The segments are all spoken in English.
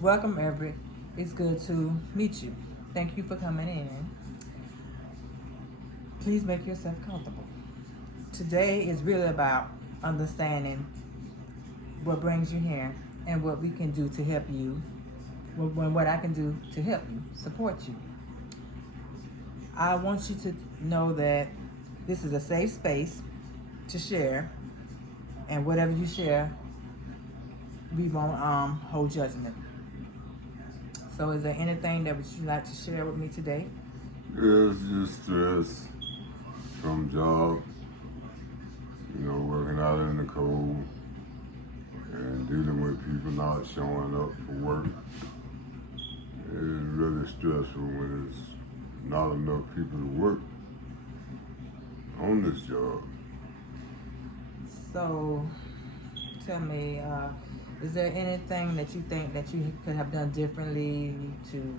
Welcome, Everett. It's good to meet you. Thank you for coming in. Please make yourself comfortable. Today is really about understanding what brings you here and what we can do to help you, what I can do to help you, support you. I want you to know that this is a safe space to share, and whatever you share, we won't hold judgment. So, is there anything that would you like to share with me today? Yeah, it's just stress from job, working out in the cold and dealing with people not showing up for work. It's really stressful when it's not enough people to work on this job. So, tell me, is there anything that you think that you could have done differently to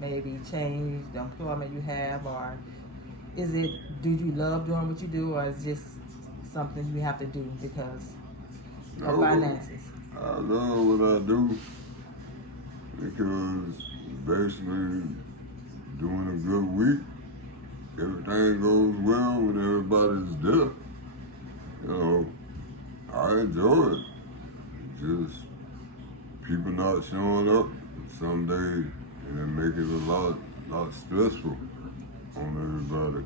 maybe change the employment you have, or do you love doing what you do, or is it just something you have to do because of No, finances? I love what I do because basically doing a good week, everything goes well when everybody's there. You know, I enjoy it. Just people not showing up some days, and it make it lot stressful on everybody.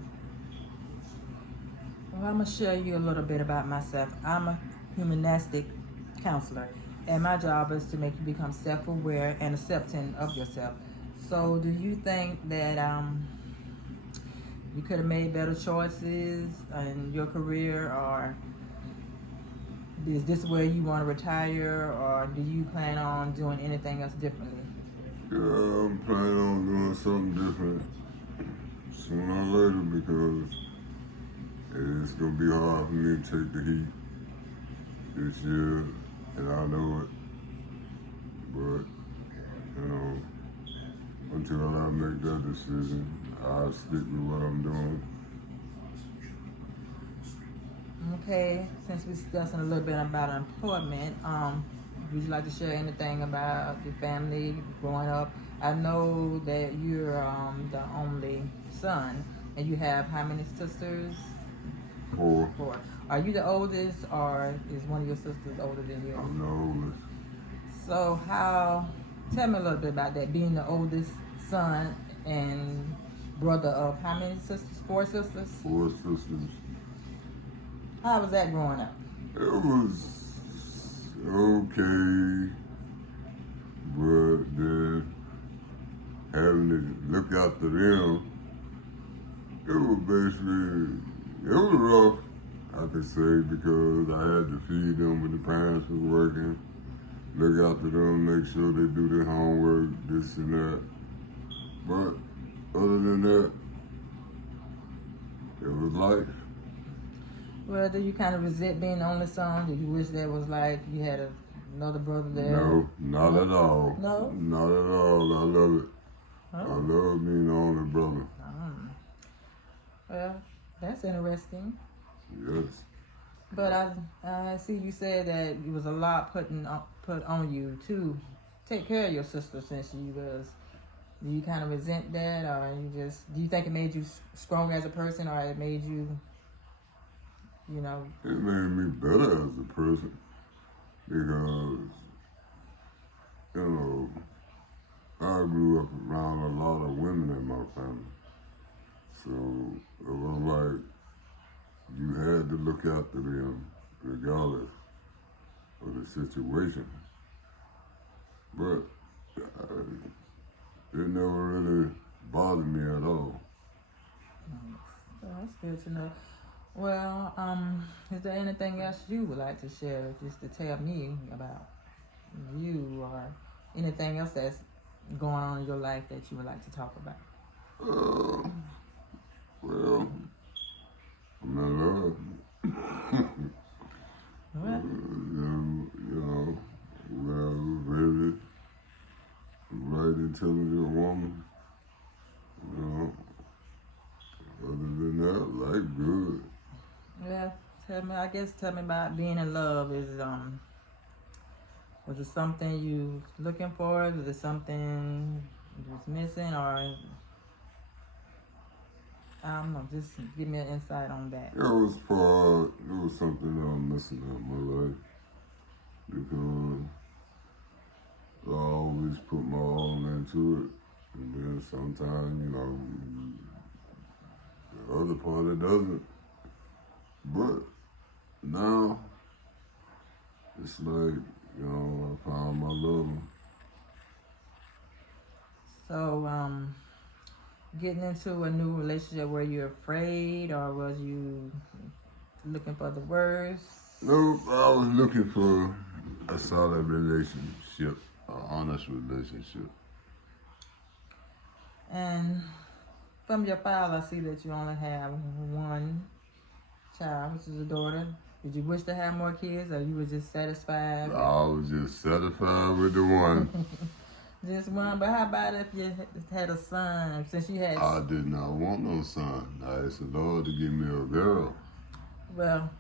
Well, I'm gonna share you a little bit about myself. I'm a humanistic counselor, and my job is to make you become self-aware and accepting of yourself. So, do you think that you could have made better choices in your career, or is this where you want to retire, or do you plan on doing anything else differently? Yeah, I'm planning on doing something different sooner or later because it's gonna be hard for me to take the heat this year, and I know it. But until I make that decision, I'll stick with what I'm doing. Okay, since we're discussing a little bit about employment, would you like to share anything about your family growing up? I know that you're the only son, and you have how many sisters? Or Four. Are you the oldest, or is one of your sisters older than you? I'm the oldest. So, tell me a little bit about that, being the oldest son and brother of how many sisters? Four sisters? Four sisters. How was that growing up? It was okay, but then having to look after them, it was basically, it was rough, I could say, because I had to feed them when the parents was working, look after them, make sure they do their homework, this and that. But other than that, it was life. Well, do you kind of resent being the only son? Do you wish there was like you had another brother there? No, not at all. No? Not at all. I love it. I Oh. love being the only brother. Well, that's interesting. Yes. But I see you said that it was a lot put on you to take care of your sister since she was. Do you kind of resent that, or do you think it made you stronger as a person, or it made you, you know? It made me better as a person because, you know, I grew up around a lot of women in my family. So it was like you had to look after them regardless of the situation. But it never really bothered me at all. So that's good to know. Well, is there anything else you would like to share, just to tell me about you, or anything else that's going on in your life that you would like to talk about? Uh, well, I'm in love. Well, Well, really, right intelligent woman. You know, other than that, life good. yeah. Tell me. I guess tell me about being in love. Was it something you looking for? Was it something you was missing, or I don't know? Just give me an insight on that. It was something that I'm missing out in my life because I always put my all into it, and then sometimes, the other part it doesn't. But now it's like, I found my love. So, getting into a new relationship, were you afraid, or was you looking for the worst? No, I was looking for a solid relationship, an honest relationship. And from your file, I see that you only have one child, which is a daughter. Did you wish to have more kids, or you were just satisfied? I was just satisfied with the one. Just one. But how about if you had a son? Since you had, I did not want no son. I asked the Lord to give me a girl well,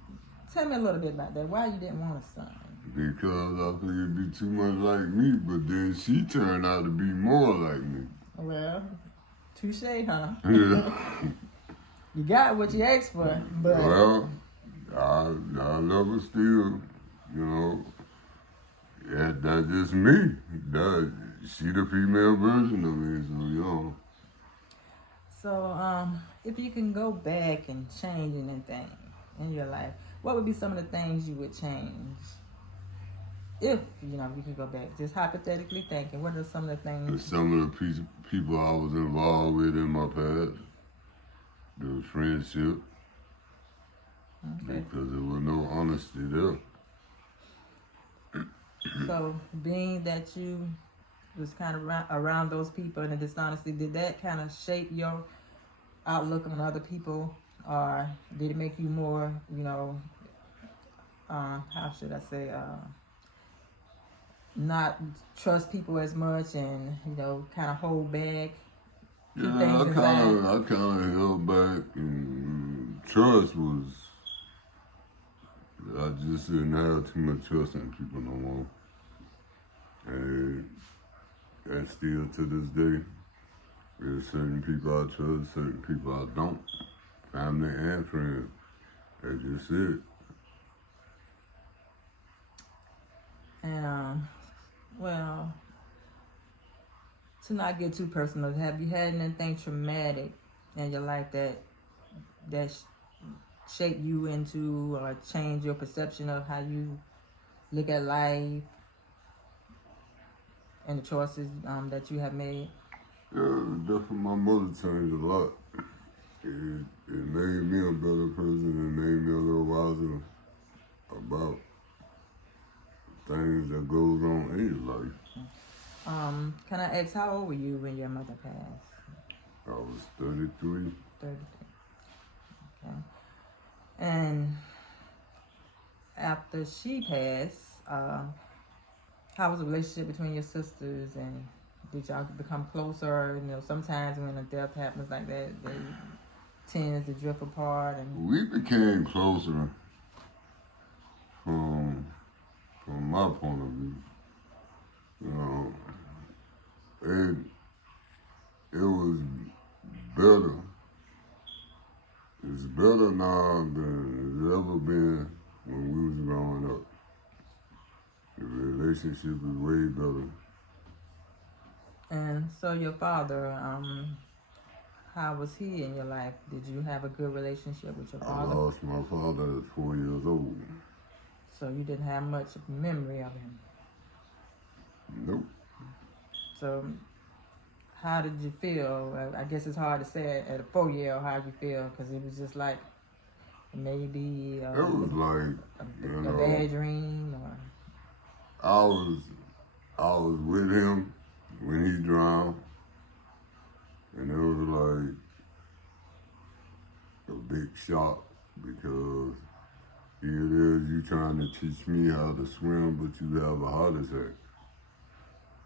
tell me a little bit about that. Why you didn't want a son? because I figured it'd be too much like me, but then she turned out to be more like me. Well, touche, huh? Yeah. You got what you asked for, but Well, I love her still, you know. Yeah, that's just me. She the female version of me, so so if you can go back and change anything in your life, what would be some of the things you would change? If you could go back, just hypothetically thinking, what are some of the and things? some of the people I was involved with in my past, the friendship, Okay. because there was no honesty there. So being that you was kind of around those people and the dishonesty, did that kind of shape your outlook on other people, or did it make you more, how should I say, not trust people as much and kind of hold back, keep Yeah, things inside? I kind of held back, and trust was. I just didn't have too much trust in people no more, and still to this day, there's certain people I trust, certain people I don't, family and friends. That's just it. And well, to not get too personal, have you had anything traumatic in your life that shape you into or change your perception of how you look at life and the choices that you have made? Yeah, definitely my mother changed a lot. It made me a better person. It made me a little wiser about things that goes on in your life. Can I ask how old were you when your mother passed? I was 33. 33. Okay. And after she passed, how was the relationship between your sisters, and did y'all become closer? Sometimes when a death happens like that, they tend to drift apart. And We became closer from my point of view. You know, it was better. It's better now than it's ever been when we was growing up. The relationship is way better. And so your father, how was he in your life? Did you have a good relationship with your I father? lost my father at 4 years old. So you didn't have much memory of him. Nope. So how did you feel? I guess it's hard to say at a 4-year-old how you feel, because it was just like maybe It was like, a bad dream, or I was with him when he drowned, and it was like a big shock because here it is, you trying to teach me how to swim, but you have a heart attack.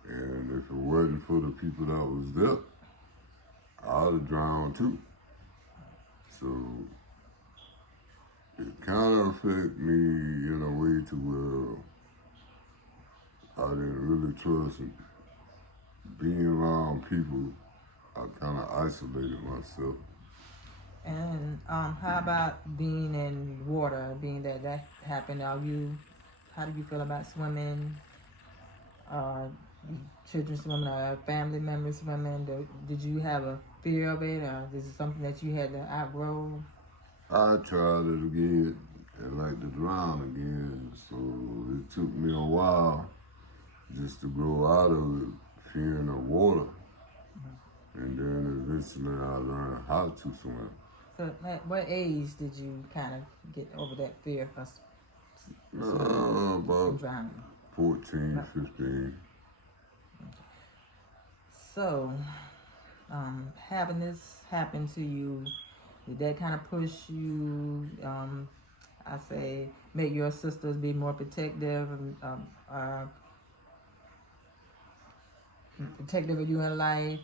And if it wasn't for the people that was there, I'd have drowned too. So it kind of affected me in a way to where I didn't really trust being around people. I kind of isolated myself. And how about being in water? Being that happened, how do you feel about swimming? Uh, Children swimming, or family members swimming? Did you have a fear of it, or is it something that you had to outgrow? I tried it again and like to drown again, so it took me a while just to grow out of it, fearing the water. And then eventually I learned how to swim. So, at what age did you kind of get over that fear of About drowning? 14, 15. So, having this happen to you, did that kind of push you, I say, make your sisters be more protective, protective of you in life,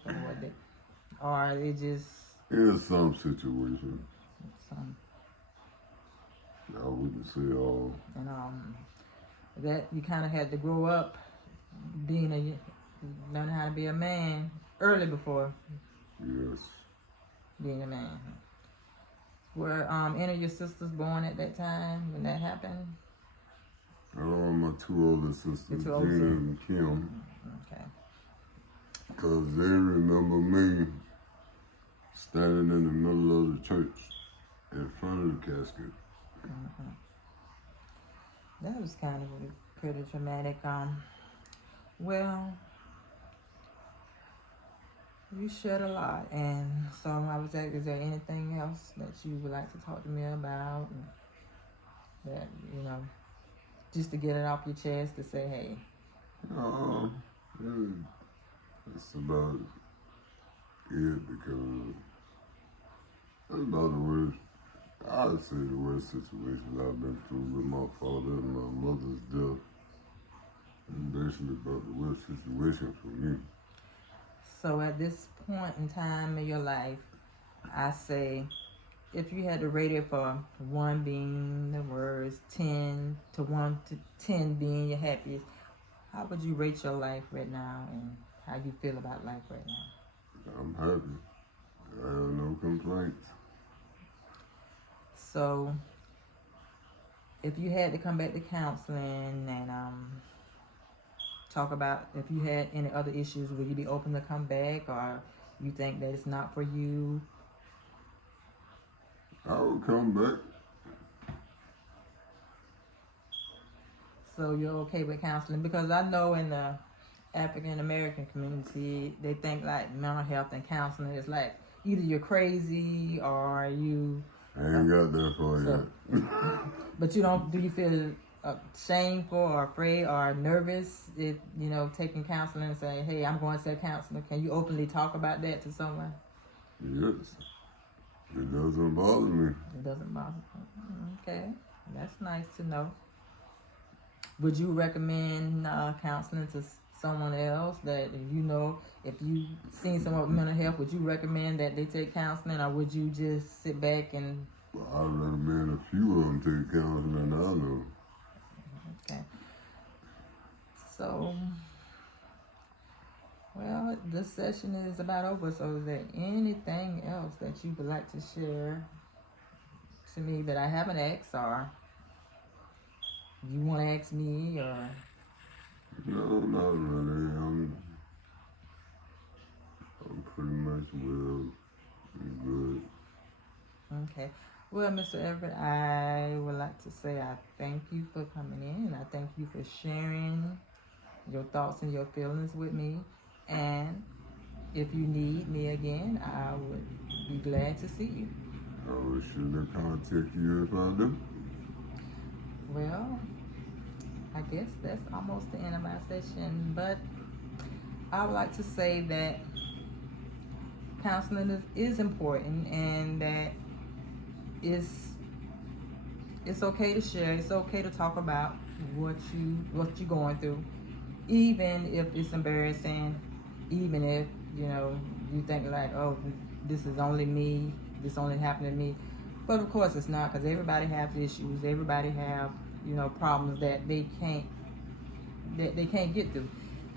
or it just In some situations, some, I wouldn't say all. and that you kind of had to grow up learn how to be a man early before Yes. being a man. Were any of your sisters born at that time when that happened? My two older sisters, Your two Gina older and Kim, Okay. because they remember me standing in the middle of the church in front of the casket. Mm-hmm. That was kind of pretty traumatic. Well, you shared a lot, and so I was like, is there anything else that you would like to talk to me about? That, just to get it off your chest to say, hey. Yeah, that's about it because that's about the worst. I'd say the worst situations I've been through with my father and my mother's death. And basically about the worst situation for me. So at this point in time in your life, I say, if you had to rate it for 1 being the worst, 10 to 1 to 10 being your happiest, how would you rate your life right now and how you feel about life right now? I'm happy. I have no complaints. So, if you had to come back to counseling and talk about if you had any other issues, would you be open to come back, or you think that it's not for you? I will come back. So you're okay with counseling? Because I know in the African American community, they think like mental health and counseling is like either you're crazy or you. I ain't got that far yet. But you don't? Do you feel shameful or afraid or nervous if taking counseling and saying, "Hey, I'm going to a counselor"? Can you openly talk about that to someone? Yes. It doesn't bother me. It doesn't bother you. Okay, that's nice to know. Would you recommend counseling to someone else that if you seen someone with mental health, would you recommend that they take counseling, or would you just sit back and? Well, I recommend a few of them take counseling. I know. Okay. So, well, this session is about over. So, is there anything else that you would like to share to me that I haven't asked, or you want to ask me, or? No, not really. I'm pretty much well. I'm good. Okay. Well, Mr. Everett, I would like to say I thank you for coming in. I thank you for sharing your thoughts and your feelings with me. And if you need me again, I would be glad to see you. I will sure contact you if I do. Well, I guess that's almost the end of my session, but I would like to say that counseling is important, and that it's okay to share. It's okay to talk about what you're going through, even if it's embarrassing, even if you think like, oh, this is only me, this only happened to me. But of course it's not, because everybody has issues. Everybody have problems that they can't that they can't get through.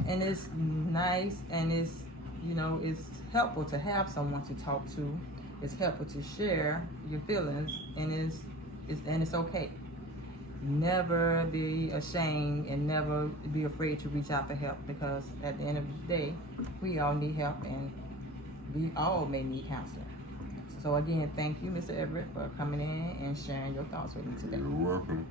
And it's nice, and it's, you know, it's helpful to have someone to talk to. It's helpful to share your feelings, and it's okay. Never be ashamed and never be afraid to reach out for help, because at the end of the day, we all need help, and we all may need counseling. So again, thank you, Mr. Everett, for coming in and sharing your thoughts with me today. You're welcome.